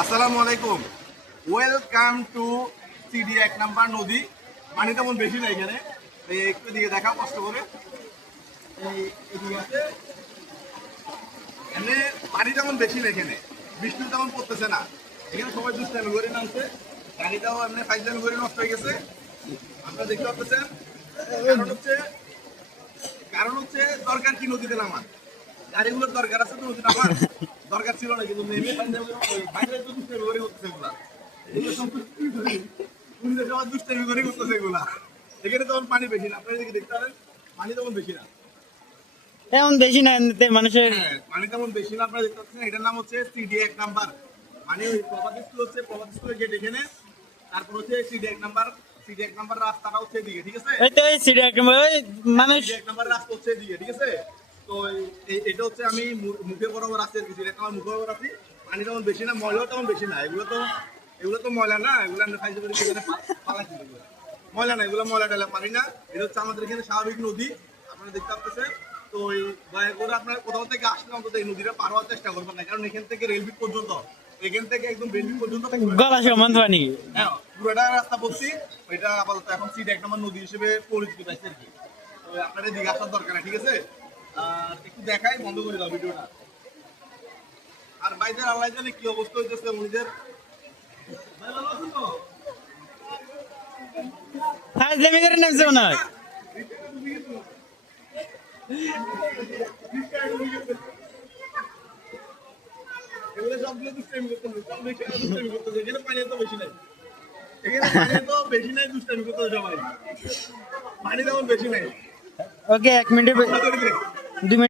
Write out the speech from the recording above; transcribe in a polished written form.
আসসালামু আলাইকুম। Welcome to CD ১ number নদী। পানি তেমন বেশি না এখানে। একটু দিকে দেখাও কষ্ট করে। এদিকে আছে। এখানে পানি তেমন বেশি না এখানে। বৃষ্টি তেমন পড়তেছে না। এখানে সবাই দুষ্টামি করে নামছে। গাড়িটাও এমনি ফাইজলামি করে নষ্ট হয়ে গেছে। আপনারা দেখতে পাচ্ছেন। কারণ হচ্ছে কারণ হচ্ছে দরকার কি নদীতে নামার? গাড়িগুলোর দরকার আছে তো নদীতে নামার? দরকার ছিল না কিন্তু নেমে বাইরে তো দুষ্টামি করে করতেছে এগুলা। এগুলো সব পুলিশের সবার দুষ্টামি করে করতেছে এগুলা। এখানে তখন পানি বেশি না। আপনারা এদিকে দেখতে পারেন পানি তেমন বেশি না। তেমন বেশি না এমনিতে মানুষের। হ্যাঁ, পানি তেমন বেশি না। আপনারা দেখতে পাচ্ছেন এটার নাম হচ্ছে সিডি ১ নাম্বার। মানে ওই প্রভাত স্কুল হচ্ছে প্রভাত স্কুলের গেট এখানে। তারপর হচ্ছে সিডি ১ নাম্বার রাস্তাটা হচ্ছে এদিকে, ঠিক আছে? ওই তো ওই সিরিয়া ওই মানুষ। সিডি ১ নাম্বার রাস্তা হচ্ছে এদিকে, ঠিক আছে? তো এটা হচ্ছে আমি মুখে বরাবর আছে আর কি। সিডি ১ নাম্বার মুখে বরাবর আছি। পানি তেমন বেশি না, ময়লাও তেমন বেশি না। এগুলো তো ময়লা না, এগুলো আমরা খাইতে পারি সেখানে পালাচ্ছি এগুলো। ময়লা না, এগুলো ময়লা টালা পানি না। এটা হচ্ছে আমাদের এখানে স্বাভাবিক নদী। আপনারা দেখতে পাচ্ছেন। তো এই দয়া করে আপনারা কোথাও থেকে আসলে অন্তত এই নদীটা পার হওয়ার চেষ্টা করবেন না, কারণ এখান থেকে রেলগেট পর্যন্ত, এখান থেকে একদম রেলগেট পর্যন্ত গলা সমান পানি। হ্যাঁ, পুরোটা রাস্তা বলছি। এটা আপাতত এখন সিডি ১ নম্বর নদী হিসেবে পরিচিত পাইছে আর কি। তো আপনাদের দিকে আসার দরকার নেই, ঠিক আছে? আর একটু দেখাই, বন্ধ করে দাও ভিডিওটা। আর ভাইদের আল্লাহ জানে কি অবস্থা হইতেছে উনিদের। ভাই ভালো আছেন তো? হ্যাঁ জমি করে নেমছে মনে হয়। এগুলো সবগুলো দুষ্টামি করতেছে, সব দুষ্টামি করতেছে। এখানে পানি তো বেশি নাই। এখানে পানি তো বেশি নাই, দুষ্টামি করতেছে সবাই। পানি তেমন বেশি নাই। ওকে 1 মিনিট 2 মিনিট